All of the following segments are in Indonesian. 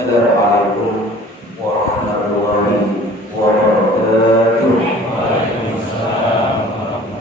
Assalamualaikum warahmatullahi wabarakatuh. Waalaikumsalam warahmatullahi wabarakatuh.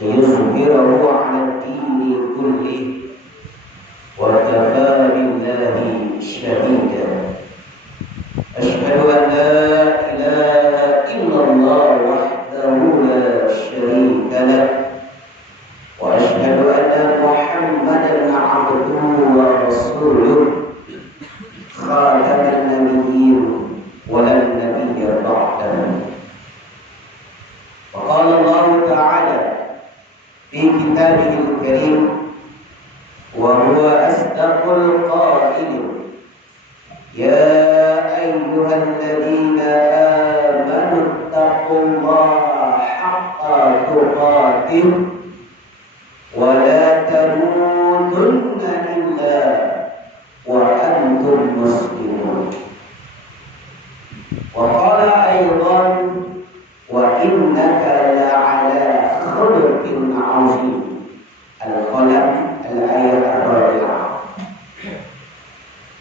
ليظهره kitabihil karim wa huwa asdaqul qailin ya ayyuhalladzina amanu taqullaha haqqa tuqatih wa la tamutunna illa wa antum muslimun. Wa qala aydan wa innaka la'ala khuluqin 'azim. Al-Qalam al-ayat ar-rabi'ah.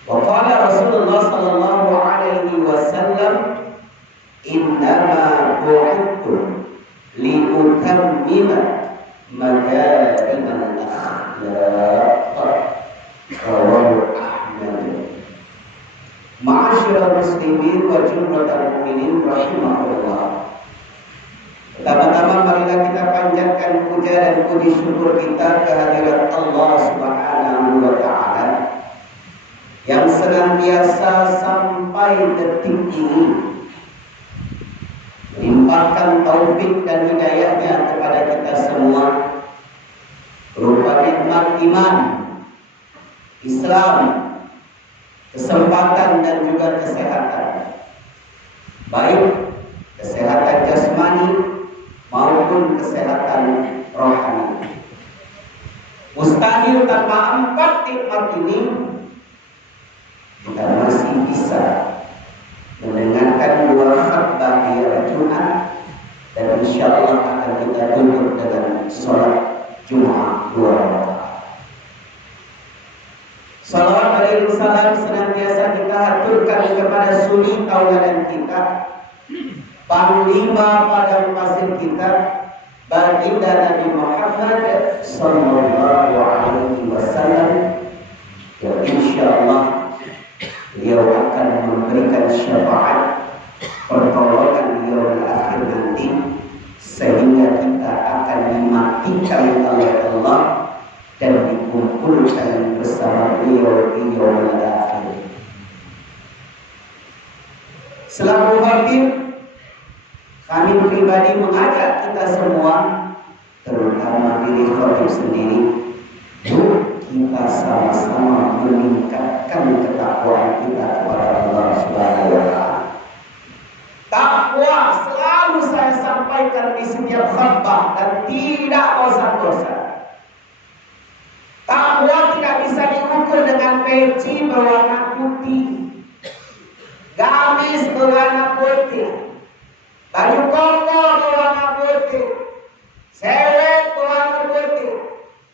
Wa qala Rasulullah sallallahu alaihi wasallam innama bu'ithtu liutammima makarim al-akhlaq. Rawahu Ahmad. Ma'asyiral muslimin wa jumlatal mu'minin rahimahullah. Pertama-tama marilah kita panjatkan puja dan puji syukur kita kehadirat Allah Subhanahu wa taala yang senantiasa sampai detik ini melimpahkan taufik dan hidayahnya kepada kita semua berupa nikmat iman, Islam, kesempatan dan juga kesehatan, baik kesehatan jasmani maupun kesehatan rohani. Mustahil tanpa empat nikmat ini kita masih bisa mendengarkan dua khutbah di Jumat, dan insya Allah akan kita tutup dengan sholat Jumat 2 rakaat. Salawat dan salam senantiasa kita haturkan kepada suri tauladan kita, panglima padang pasir kita, baginda Nabi Muhammad sallallahu alaihi wasallam, yang insyaallah beliau akan memberikan syafaat pertolongan beliau di akhir nanti, sehingga kita akan dimatikan oleh Allah dan dikumpulkan bersama beliau di yaumul akhir. Selaku khatib, kami pribadi mengajak kita semua, terutama diri khatib sendiri, yuk kita sama-sama meningkatkan ketakwaan kita kepada Allah Subhanahu wa taala. Takwa selalu saya sampaikan di setiap khutbah dan tidak bosan-bosan. Takwa tidak bisa diukur dengan peci berwarna putih, gamis berwarna putih, baju koko berwarna putih, sewek berwarna putih,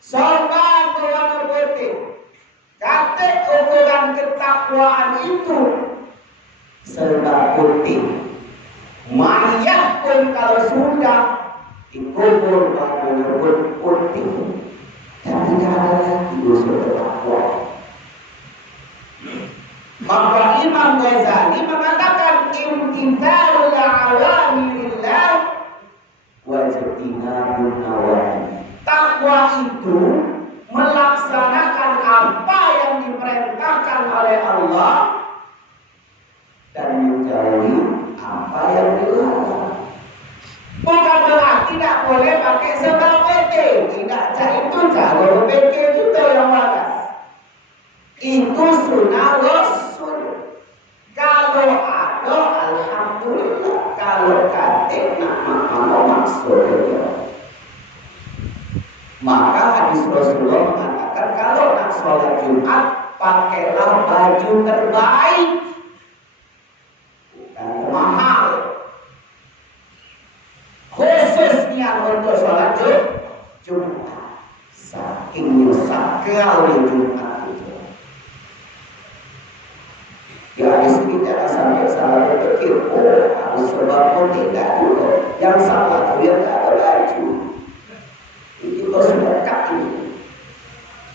sorban berwarna putih. Kata ukuran ketakwaan itu serba putih. Mayat pun kalau sudah dikubur berwarna putih, dan tidak ada lagi unsur takwa. Maka Imam Ghazali mengatakan imtithalul awamirillah wa ijtinabun nawahi. Takwa itu melaksanakan apa yang diperintahkan oleh Allah dan menjauhi apa yang dilarang. Bukan berarti tidak boleh pakai sebab PT. Tidak, itu jalur PT kita yang waras. Itu sunnah Rasul. Kalau ada, alhamdulillah. Kalau kata nama maksudnya. Maka hadis Rasulullah mengatakan kalau nak sholat Jumat, pakailah baju terbaik, bukan mahal. Khususnya untuk sholat Jumat, saking sakral Jumat itu. Ya habis kita sampai salah berpikir, oh harus sebab pun tidak dulu. Yang salah itu yang tak ada baju. Itu sudah kaki,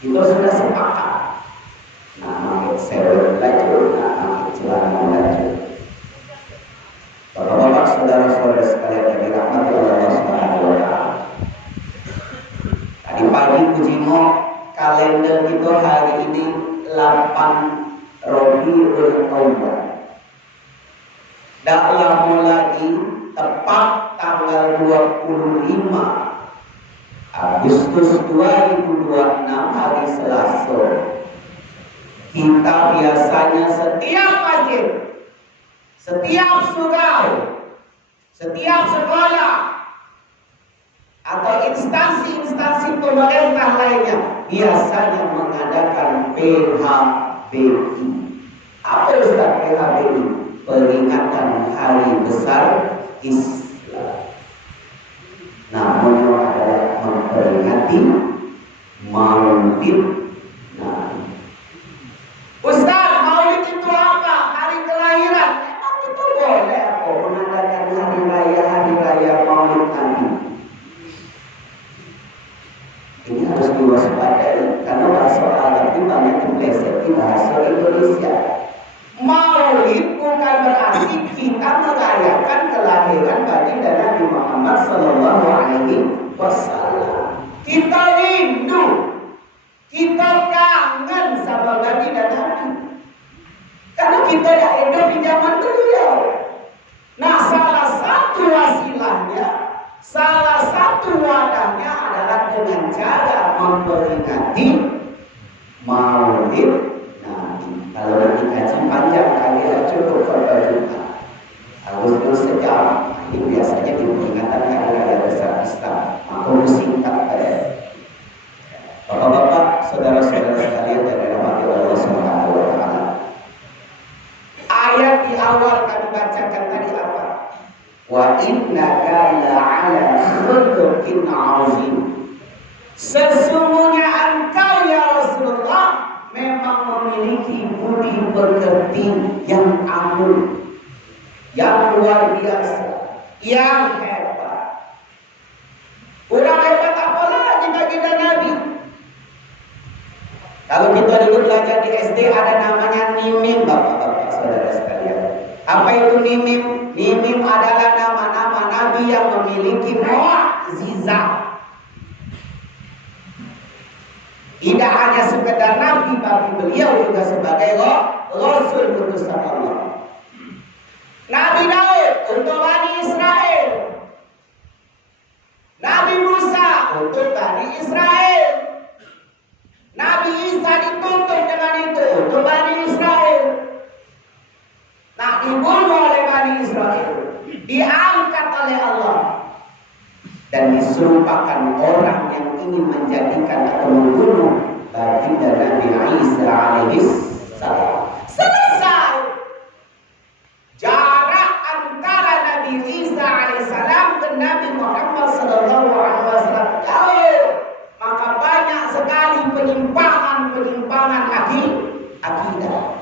itu sudah sepakat. Nama saya belajar, nama celana belajar. Bapak-bapak, saudara-saudara sekalian yang dirahmati Allah Subhanahu wa taala. Tadi pagi Kujimo kalender itu hari ini 8 Rabiul Awal. Tak lama lagi tepat tanggal 25 Agustus 2026 hari Selasa. Kita biasanya setiap masjid, setiap surau, setiap sekolah atau instansi-instansi pemerintah lainnya biasanya mengadakan PHBI. Apa Ustaz PHBI? Peringatan Hari Besar Islam. Namun adalah memperingati Maulid Nabi. Ustaz, Maulid itu apa? Hari kelahiran. Memang itu boleh kok mengadakan hari raya Maulid Nabi. Ini harus diwaspadai karena bahasa Arab itu banyak dipleset di bahasa Indonesia. Maulid bukan berarti kita merayakan kelahiran baginda Nabi Muhammad Sallallahu Alaihi Wasallam. Kita rindu, kita kangen sama baginda Nabi. Karena kita dah hidup di zaman beliau. Nah, salah satu wasilahnya, salah satu wadahnya adalah dengan cara memperingati Maulid Nabi. Kalau nanti kaji panjang kali ya cukup khutbah Jumat. Agustus sejam. Ini biasanya di peringatan hari raya besar Islam. Aku singkat saja. Bapak-bapak, saudara-saudara sekalian yang dirahmati Allah Subhanahu wa taala. Ayat di awal kami bacakan tadi apa? Wa innaka la'ala khuluqin 'azim. Sesungguhnya engkau ya Rasulullah memang memiliki budi pekerti yang agung, yang luar biasa, yang hebat. Kurang hebat apa lagi baginda Nabi? Kalau kita dulu belajar di SD ada namanya nimim, bapak-bapak saudara sekalian. Apa itu nimim? Nimim adalah nama-nama Nabi yang memiliki mukjizat. Tidak hanya sekedar Nabi, tapi beliau juga sebagai Rasul utusan Allah. Nabi Daud untuk Bani Israel, Nabi Musa untuk Bani Israel, Nabi Isa dituntut dengan itu untuk Bani Israel. Nah, dibunuh oleh Bani Israel, diangkat oleh Allah, dan disumpahkan orang yang ingin menjadikan atau membunuh baginda Nabi Isa alaihis salam. Selesai. Jarak antara Nabi Isa alaihissalam dan Nabi Muhammad sallallahu alaihi wasallam jauh. Maka banyak sekali penyimpangan akidah.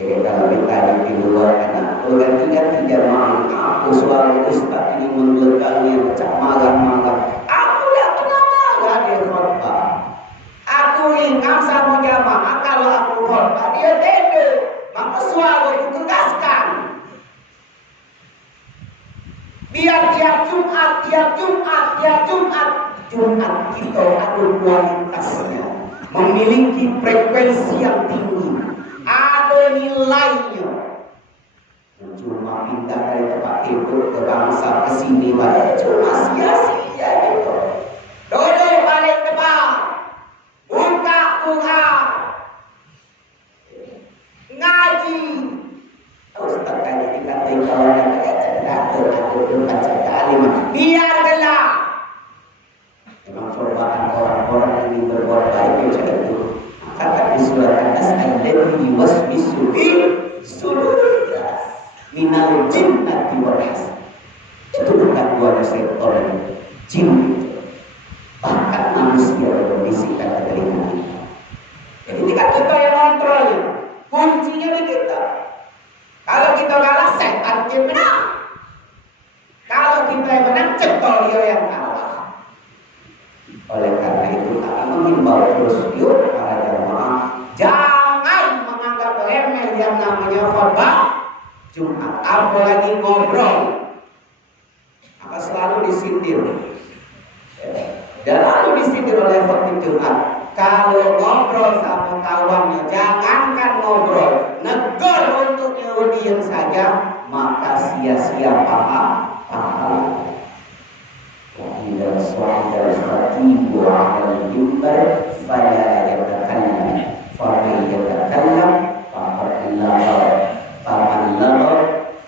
Kalau kita di luar anak ganti-ganti jamaah, aku suara ustaz ini menggelegarnya pecah marah-marah. Aku tidak pernah marah di khutbah. Aku ingat sama jamaah kalau aku khutbah dia dede, maka suara itu tegaskan. Biar tiap Jumat kita ada kualitasnya, memiliki frekuensi yang tinggi, ada nilainya. Cuma pindah dari tempat itu ke bangsa ke sini balik cuma sia-sia gitu. Duduk balik tempat, buka Quran, ngaji. Ustaz tadi dikatain kalau ada cerdas aku baca kalimat biar gelap. Memang cobaan orang-orang yang ingin berbuat baik macam itu. Kata di surat An-Nas alladzi yuwaswisu fi sudurin nas minal jinnati wal ins. Itu bukan gua setan, jin. Bahkan manusia berbisikkan ke telinga. Jadi tidak kita yang kontrol. Kuncinya di kita. Kalau kita kalah, setan yang menang. Kalau kita yang menang, cetol dia yang kalah. Oleh karena itu, kami mengimbau terus yuk para jamaah, jangan menganggap remeh yang namanya khutbah Jumat, apalagi ngobrol. Maka selalu disindir. Dan lalu disindir oleh khutbah Jumat. Kalau ngobrol sama kawannya, jangankan ngobrol, negor untuk Yahudian saja, maka sia-sia pahala. وإذا صعد الخطيب على المنبر فلا يتكلم فمن يتكلم فقد لغى فمن لغى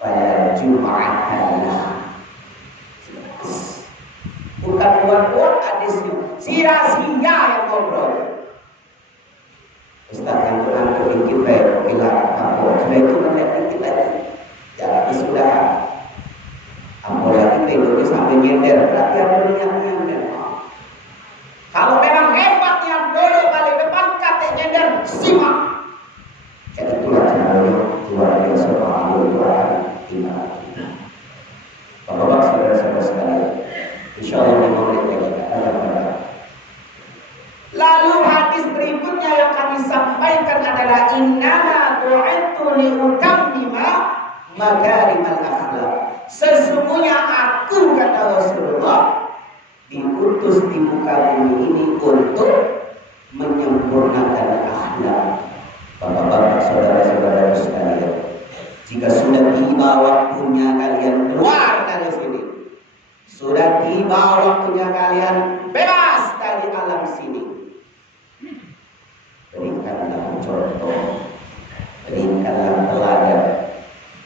فلا جمعة له. Bukan buat-buat hadisnya, sia-sia yang ngobrol. Ustaz yang mengantuk ini baik, bilang apa? Sudah itu menekan kita jalan kesudahan. Apalagi tidurnya sampai nyender, berarti ada nyender. Kalau memang hebat yang dulu paling depan kata nyender, simak. Jadi itulah luar biasa Tuhan kita. Bapak-bapak, saudara-saudara sekalian, insya Allah memang lalu hadis berikutnya yang kami sampaikan adalah innama bu'ithu liutammima makarimal akhlaq. Sesungguhnya aku, kata Rasulullah, diutus di muka bumi ini untuk menyempurnakan akhlak. Bapak-bapak, saudara-saudara sekalian, jika sudah tiba waktunya kalian keluar dari sini, sudah tiba waktunya kalian bebas dari alam sini, berikanlah contoh, berikanlah teladan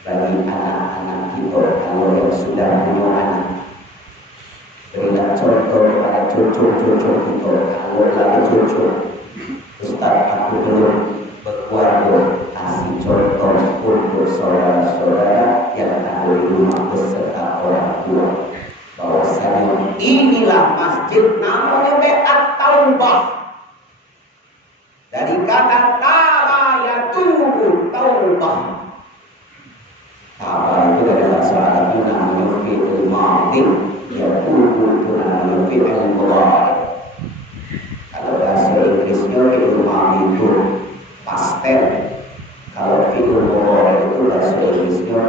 bagi anak-anak kita kalau yang sudah punya anak. Berilah contoh kepada cucu-cucu kita kalau lagi cucu. Ustaz, aku belum berkeluarga, kasih contoh untuk saudara-saudara yang ada di rumah beserta orang tua bahwasanya inilah masjid namanya Bai'at Taubah. Dari kata taba yatubu taubah. Taba itu dari bahasa Arab namanya fi'il madhi, yatubu itu namanya fi'il mudhari. Kalau bahasa Inggrisnya fi'il madhi itu past tense. Kalau fi'il mudhari itu bahasa Inggrisnya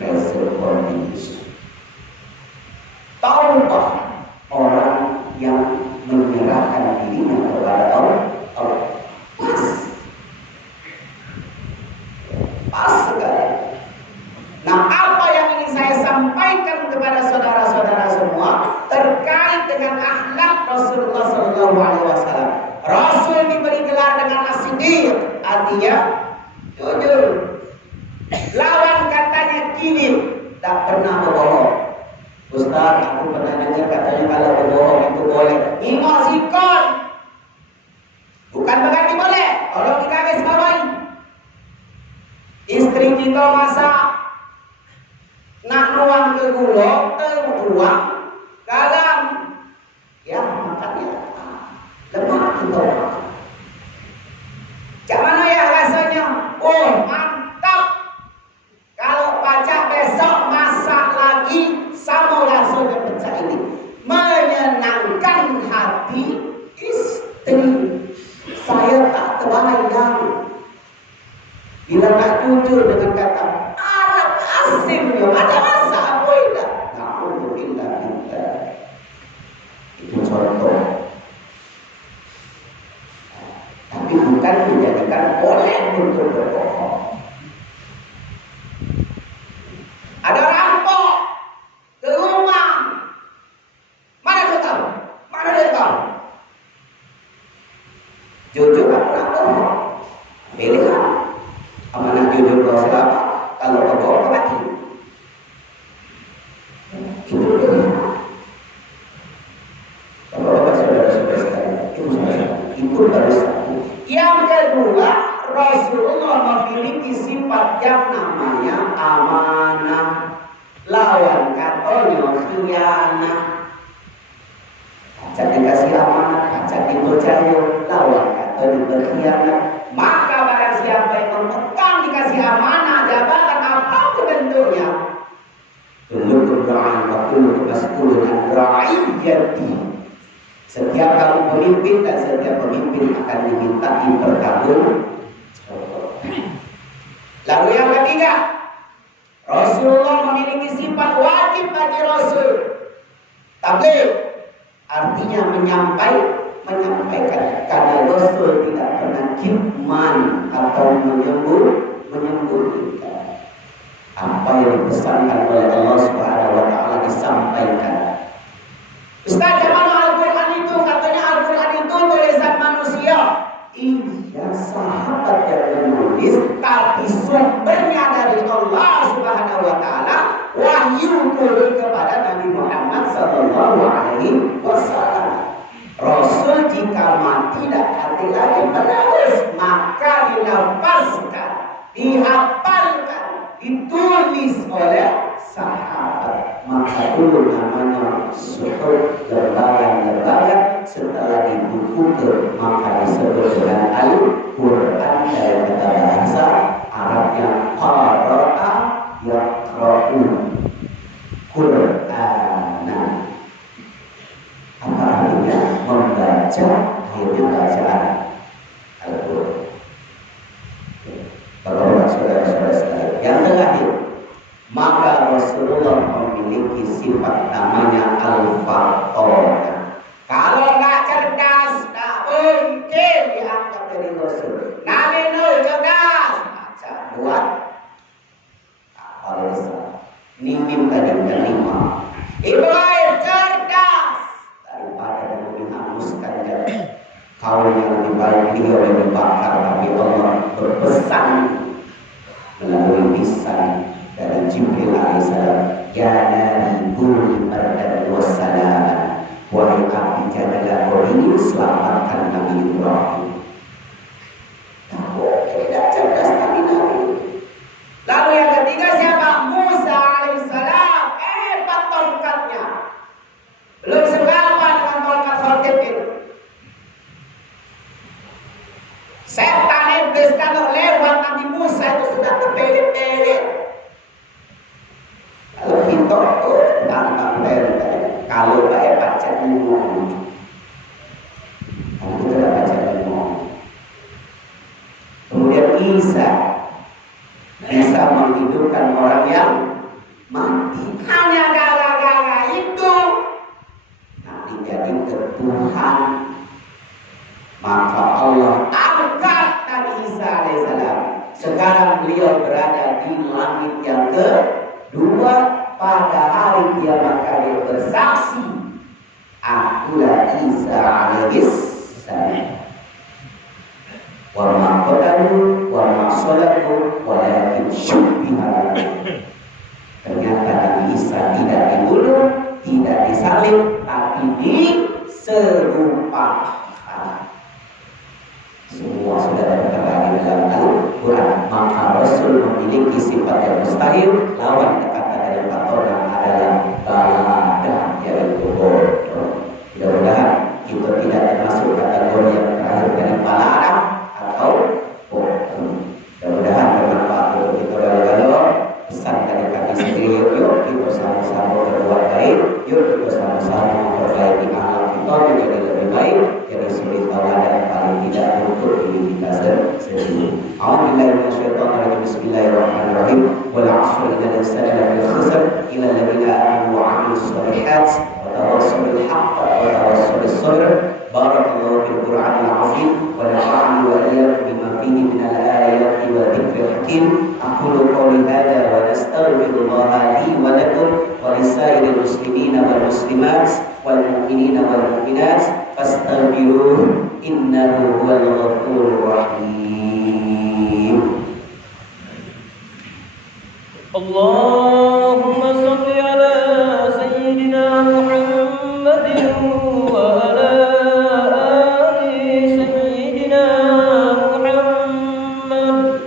present continuous. Taubah, orang yang menyerahkan dirinya kepada Allah. Pas sekali. Nah, apa yang ingin saya sampaikan kepada saudara-saudara semua terkait dengan akhlak Rasulullah SAW. Rasul diberi gelar dengan as-siddiq, artinya jujur. Lawan katanya kibir, tak pernah berbohong. Ustaz, aku pernah dengar katanya kalau berbohong itu boleh. Imasikon, bukan berarti boleh. Tolong digaris bawahi. Istri kita masak, nak nuang ke gula, terbuang garam, ya makannya lemak kita. Cak mana ya rasanya? Oh mantap. Kalau baca besok masak lagi sama rasanya pecah ini, menyenangkan hati istri. Saya tak terbayang bila tak jujur dengan kata anak asingnya ada masa apa tidak. Alhamdulillah kita itu contoh, tapi bukan dijadikan boleh untuk berbohong. Ada rampok ke rumah, mana dia tahu? Mana dia tahu? Jujur apa bohong? Pilihan. Amanah jujur bahwa selama kalau berbohong mati. Itu pilihan. Bapak-bapak, saudara-saudara sekalian, itu baru satu. Yang kedua, Rasulullah memiliki sifat yang namanya amanah. Lawan katanya khianat. Kaca dikasih amanah, kaca dipercaya, lawan katanya berkhianat. Maka barang siapa yang memegang dikasih amanah jabatan apapun bentuknya, kullukum ra'in wa kullukum mas'ulun an ra'iyyati. Setiap kamu pemimpin dan setiap pemimpin akan dimintai bertanggung. Lalu yang ketiga, Rasulullah memiliki sifat wajib bagi Rasul tabligh, artinya menyampaikan, karena Rasul tidak pernah kitman atau menyembunyikan. Apa yang dipesankan oleh Allah Subhanahu wa taala disampaikan. Ustaz, zaman Al-Quran itu katanya Al-Quran itu tulisan manusia. Iya, sahabat yang menulis, tapi sumbernya dari Allah Subhanahu wa taala, wahyu turun kepada Nabi Muhammad sallallahu alaihi wasallam. Rasul jika mati dan hati lagi menangis, maka dilafazkan, dihafalkan, ditulis oleh sahabat. Maka dulu namanya suhuf, lembaran-lembaran. Setelah dibukukan maka disebut dengan Al-Quran dari kata bahasa Arabnya qara'a yaqra'u Qur'ana. Apa artinya? Membaca, akhirnya bacaan Al-Quran. Kalau saudara-saudara sekalian, yang terakhir, maka Rasulullah memiliki sifat namanya al-faqih. Kalau nggak cerdas, nggak mungkin diangkat dari Rasul. Nabi Nuh cerdas, baca buat Al-Islam. Mimim tadi kelima. Ibrahim cerdas, daripada menghanguskan kaum yang lebih baik beliau yang dibakar, tapi Allah berpesan melalui lisan dari Jibril alaihissalam, ya nari kuni bardan wassalaman. Wahai api, jadilah kau ingin selamatkan Nabi Ibrahim. Tidak cerdas Nabi. Lalu yang ketiga siapa? Musa alaihissalam. Hebat tongkatnya. Belum seberapa dengan tongkat khotib itu. Setan iblis kalau lewat Nabi Musa itu sudah terpelit-pelit. Kalau kita tantang pelit. Kalau baik baca ilmu, kamu tidak baca ilmu. Kemudian Isa menghidupkan orang yang mati. Hanya gara-gara itu nanti jadi ketuhan. Maka Allah angkat Nabi Isa alaihissalam. Sekarang beliau berada di langit yang kedua. Pada hari kiamat kami bersaksi, akulah Isa alaihissalam. Wa ma qadaru wa ma salatu walakin syubbiha lahu. Ternyata Nabi Isa tidak dibunuh, tidak disalib, tapi diserupakan. Semua sudah tertera di dalam Al-Quran. Maka Rasul memiliki sifat yang mustahil, lawan orang adalah baladah, yaitu bodoh. Mudah-mudahan kita tidak termasuk kategori yang terakhir dari baladah atau bodoh. Mudah-mudahan bermanfaat untuk kita lalu. Pesan dari kami sendiri, yuk kita sama-sama berbuat baik, yuk kita sama-sama memperbaiki amal kita menjadi lebih baik, jadi suri tauladan paling tidak untuk diri kita sendiri. A'udzubillahi Bismillahirrahmanirrahim. Wal 'asri innal insana lafi khusr illa alladziina aamanu wa 'amilus shalihaat wa tawassaw bil haqq wa tawassaw bis sabr. Barakallahu fil Qur'anil 'azim wa nafa'ani wa iyyakum bima fihi minal ayati wa dzikril hakim. Aqulu qawli hadza wa nastaghfirullaha li wa lakum wa lisairil muslimina wal muslimat wal mu'minina wal mu'minat fastaghfiruhu innahu huwal ghafurur rahim. Allahumma salli ala sayyidina Muhammadin wa ala ali sayyidina Muhammad.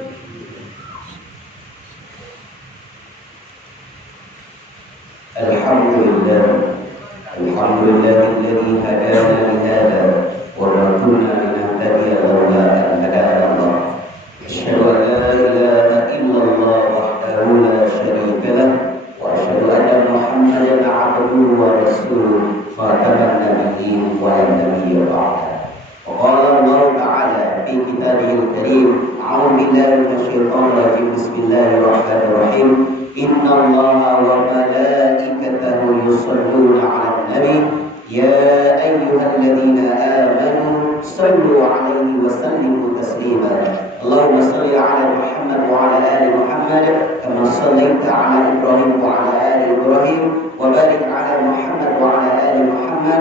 Alhamdulillahilladzi hadana li hadza wa ma kunna linahtadiya lawla an hadana Allah. Asyhadu an la ilaha illallah wahdahu la syarika lah wa asyhadu anna Muhammadan 'abduhu wa rasuluh khataman nabiyyin wa la nabiyya ba'da. Wa qala Allah ta'ala fi kitabihil karim, a'udzu billahi minasy syaithanir rajim. Bismillahirrahmanirrahim. Inna Allaha wa malaikatahu yusholluna 'alan nabi ya ayyuhalladzina amanu shallu 'alaihi wa sallimu taslima. Allahumma shalli 'ala Muhammad wa 'ala ali Muhammad kama shallaita 'ala Ibrahim wa 'ala ali Ibrahim wa barik 'ala Muhammad wa 'ala ali Muhammad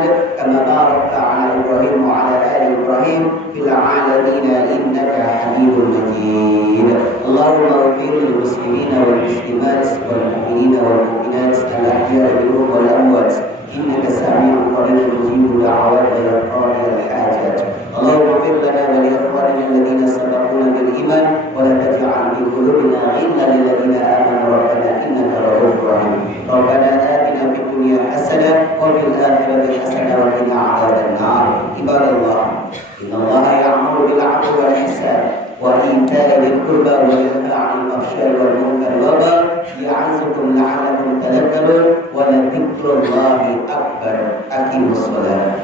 في العالمين إنك حميد مجيد. اللهم اغفر للمسلمين والمسلمات والمؤمنين والمؤمنات الأحياء منهم والأموات إنك سميع قريب مجيب دعوات يا قاضي الحاجات. اللهم اغفر لنا ولإخواننا الذين سبقونا بالإيمان ولا تجعل في قلوبنا غلا للذين آمنوا ربنا إنك رؤوف رحيم. ربنا آتنا في الدنيا حسنة وفي الآخرة حسنة وقنا عذاب النار. عباد الله إن الله يأمر بالعدل والإحسان وإيتاء ذي القربى وينهى عن الفحشاء والمنكر والبغي يعظكم لعلكم تذكرون ولذكر الله أكبر. أقيموا الصلاة.